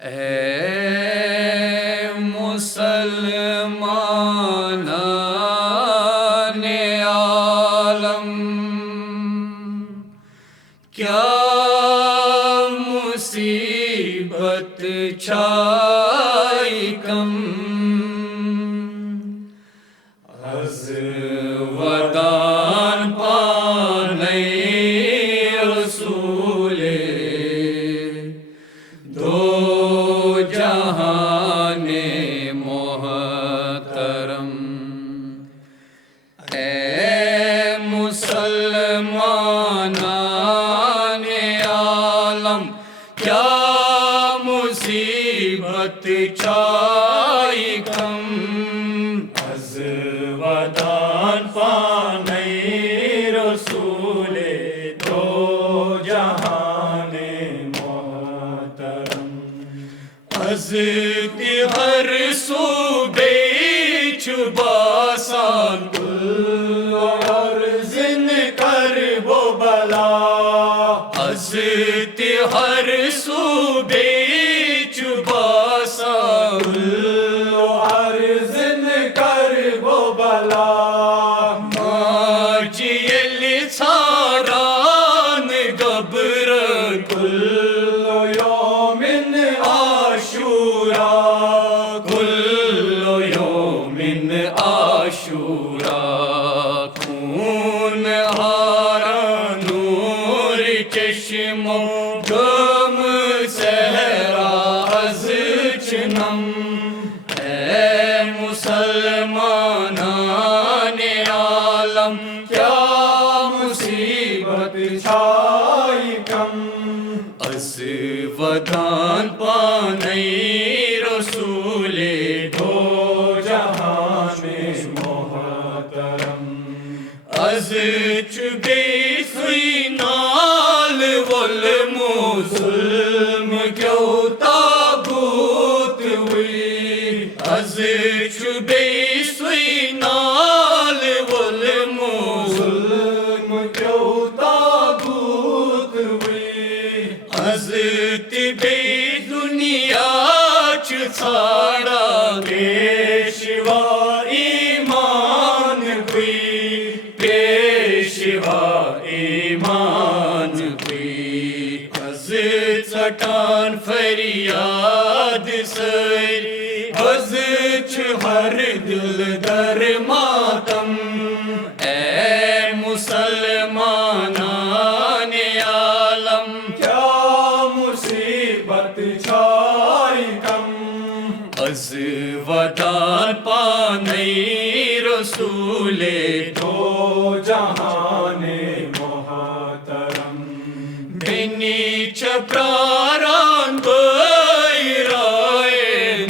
اے مسلمانان عالم، کیا مصیبت چھائی کم، از ودان پانئی رسول دو جہان محترم۔ اے مسلمانان عالم، کیا مصیبت چھائی کم، از ودان پانئی رسول دو جہان محترم۔ از ہر صوبے باسان گل اور زن کرب و بلا، از ہر صوبے باسان گل اور زن کرب و بلا، ماجیل ساران گبر کل یوم عاشورا، کل یوم عاشورا، خون ہارا نور چشم و گم صحرا از چنم۔ اے مسلمانان عالم، کیا مصیبت چھائی کم، از ودان پانئی رسول دو جہان محترم۔ از چبے سوئی نال والمظلم کیوں تابوت ہوئی، از چبے سوئی نال والمظلم کیوں تابوت ہوئی، از تبے دنیا چھاڑا پیشوا ایمان ہوئی، پیشوا ایمان ہوئی، از چٹان فریاد سری، از ہر دل در ماتم۔ اے مسلمانان عالم، کیا مصیبت چھائی کم، از ودان پانئی رسول دو جہان محترم۔ بینی چپراران بیرائے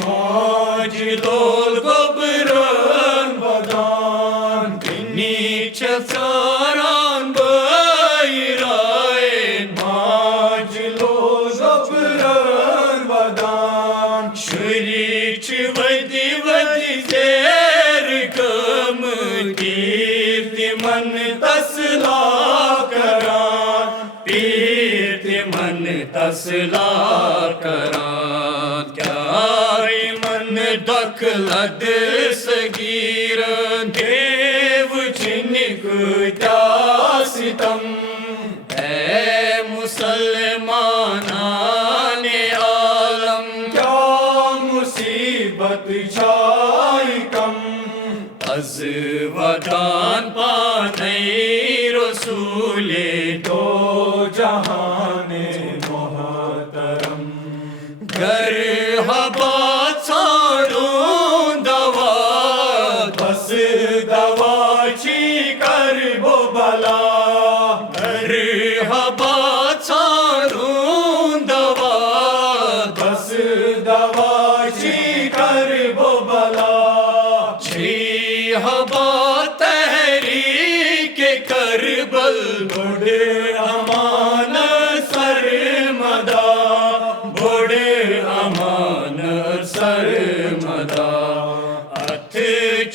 ماج دول گبران بدان، بینی چپراران بیرائے ماج دول گبران بدان، شریچ ودی ودی زیر کم کیرتی من تسلا کران، پیرتی من تسلا کران، کیا من دکلد سگیرن دیو چنک کیا ستم۔ اے مسلمانان عالم، کیا مصیبت چھائی کم، از ودان پانئی رسول دو جہان محترم۔ گر حبا چھاڑوں دوا، بس دوا چی کرب و بلا، گر حبا چھاڑوں دوا، بس دوا چی کرب و بلا، چھی حبا تحریک کربل بڑے امان سرمدا، بڑے امان سرمدا، اتھ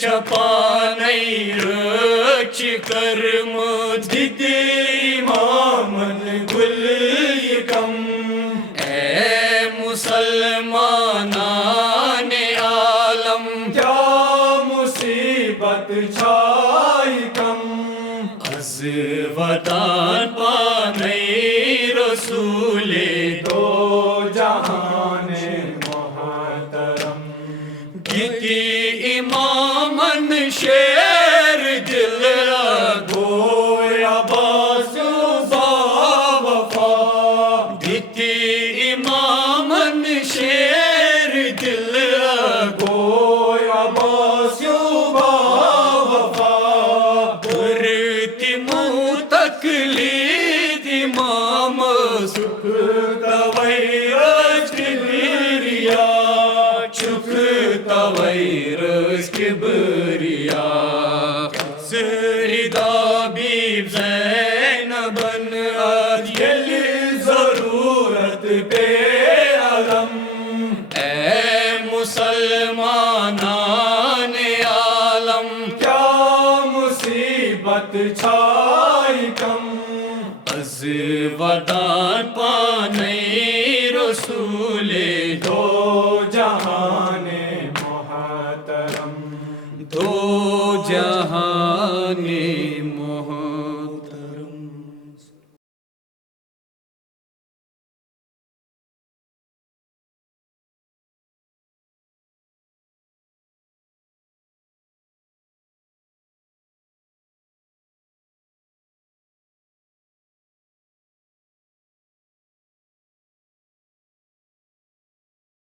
چپانئی رچ کرم دد امامن گل کم۔ اے مسلم مسلمانان عالم کیا مصیبت چھائی کم از ودان پانے رسول دو جہان محترم گیتی امامن شیر دل گویا بازو با وفا گیتی امامن شیر دل گویا بازو با وفا برتی منہ تکلید امام چک تویرج کبریا چک تویرس کبریا سریدہ بیب زینبن دل ضرورت پہ علم اے مسلمانان عالم کیا مصیبت چھائی کم از ودان پانے رسول دو جہان محترم دو جہان